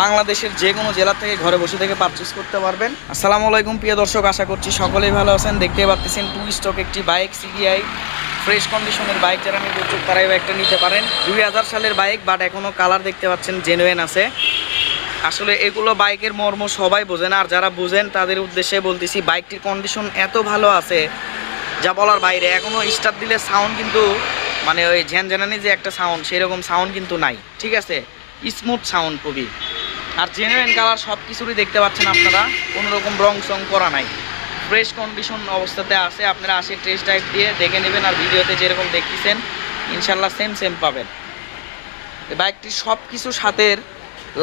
বাংলাদেশের যে কোনো জেলা থেকে ঘরে বসে থেকে পারচেস করতে পারবেন। আসসালামু আলাইকুম, প্রিয় দর্শক, আশা করছি সকলেই ভালো আছেন। দেখতে পাচ্ছেন টু স্টক একটি বাইক সিডিআই ফ্রেশ কন্ডিশনের বাইক যারা নিতে ইচ্ছুক তারা এই বাইকটা নিতে পারেন। দুই হাজার সালের বাইক বাট এখনও কালার দেখতে পাচ্ছেন জেনুয়েন আছে। আসলে এগুলো বাইকের মর্ম সবাই বোঝেন, আর যারা বুঝেন তাদের উদ্দেশ্যে বলতেছি বাইকটির কন্ডিশন এত ভালো আছে যা বলার বাইরে। এখনও স্টার্ট দিলে সাউন্ড কিন্তু মানে ওই ঝ্যানঝ্যানানি যে একটা সাউন্ড সেরকম সাউন্ড কিন্তু নাই। ঠিক আছে? স্মুথ সাউন্ড খুবই। আর জেনুইন কালার সব কিছুরই দেখতে পাচ্ছেন আপনারা। কোনো রকম রং সং করা নাই। ফ্রেশ কন্ডিশন অবস্থাতে আছে। আপনারা আসে টেস্ট ড্রাইভ দিয়ে দেখে নেবেন আর ভিডিওতে যেরকম দেখতেছেন, ইনশাল্লাহ সেম সেম পাবেন। এই বাইকটির সব কিছু সাথের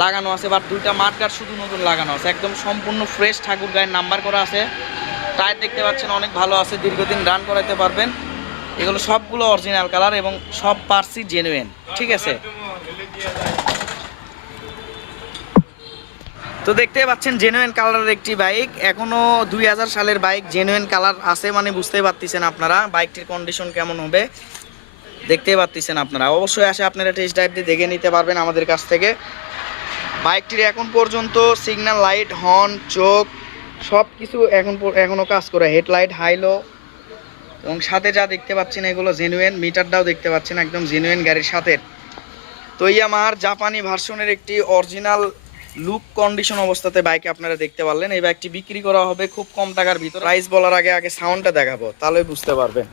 লাগানো আছে, বা দুইটা মাঠগার শুধু নতুন লাগানো আছে। একদম সম্পূর্ণ ফ্রেশ ঠাকুর গায়ের নাম্বার করা আছে। টায়ার দেখতে পাচ্ছেন অনেক ভালো আছে, দীর্ঘদিন রান করাইতে পারবেন। এগুলো সবগুলো অরিজিনাল কালার এবং সব পার্সি জেনুইন ঠিক আছে? তো দেখতে পাচ্ছেন জেনুইন কালারের একটি বাইক এখনও দুই সালের বাইক জেনুইন কালার আছে মানে বুঝতেই পারতেছেন আপনারা বাইকটির কন্ডিশন কেমন হবে। দেখতে পারতেছেন আপনারা। অবশ্যই আসে আপনারা টেস্ট ড্রাইভ দিয়ে দেখে নিতে পারবেন আমাদের কাছ থেকে। বাইকটির এখন পর্যন্ত সিগন্যাল লাইট হর্ন চোখ সব কিছু এখন এখনও কাজ করে। হেডলাইট হাইলো এবং সাথে যা দেখতে পাচ্ছেন এগুলো জেনুইন মিটারটাও দেখতে পাচ্ছেন একদম জেনুইন গাড়ির সাথে। তো ইয়ামাহার জাপানি ভার্সনের একটি অরিজিনাল লুক কন্ডিশন অবস্থাতে বাইকে আপনারা দেখতে পারলেন। এই বাইকটি বিক্রি করা হবে খুব কম টাকার ভিতর। প্রাইস বলার আগে আগে সাউন্ডটা দেখাবো, তাহলে বুঝতে পারবেন।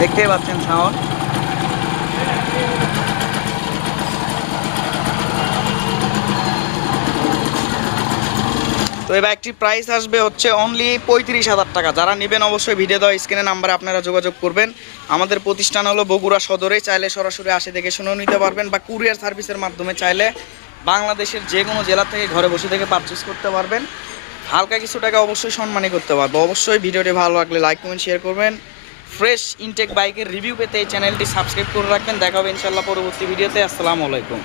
দেখতেই পাচ্ছেন সাউন্ড এই বাইকটির প্রাইস আসবে হচ্ছে অনলি পঁয়ত্রিশ হাজার টাকা। যারা নেবেন অবশ্যই ভিডিও দেওয়া স্ক্রিনে নাম্বারে আপনারা যোগাযোগ করবেন। আমাদের প্রতিষ্ঠান হলো বগুড়া সদরে। চাইলে সরাসরি আসে দেখে শুনেও নিতে পারবেন বা কুরিয়ার সার্ভিসের মাধ্যমে চাইলে বাংলাদেশের যে কোনো জেলা থেকে ঘরে বসে থেকে পারচেস করতে পারবেন। হালকা কিছু টাকা অবশ্যই সম্মানী করতে পারব। অবশ্যই ভিডিওটি ভালো লাগলে লাইক কমেন্ট শেয়ার করবেন। ফ্রেশ ইনটেক বাইকের রিভিউ পেতে এই চ্যানেলটি সাবস্ক্রাইব করে রাখবেন। দেখা হবে ইনশাল্লাহ পরবর্তী ভিডিওতে আসসালামু আলাইকুম।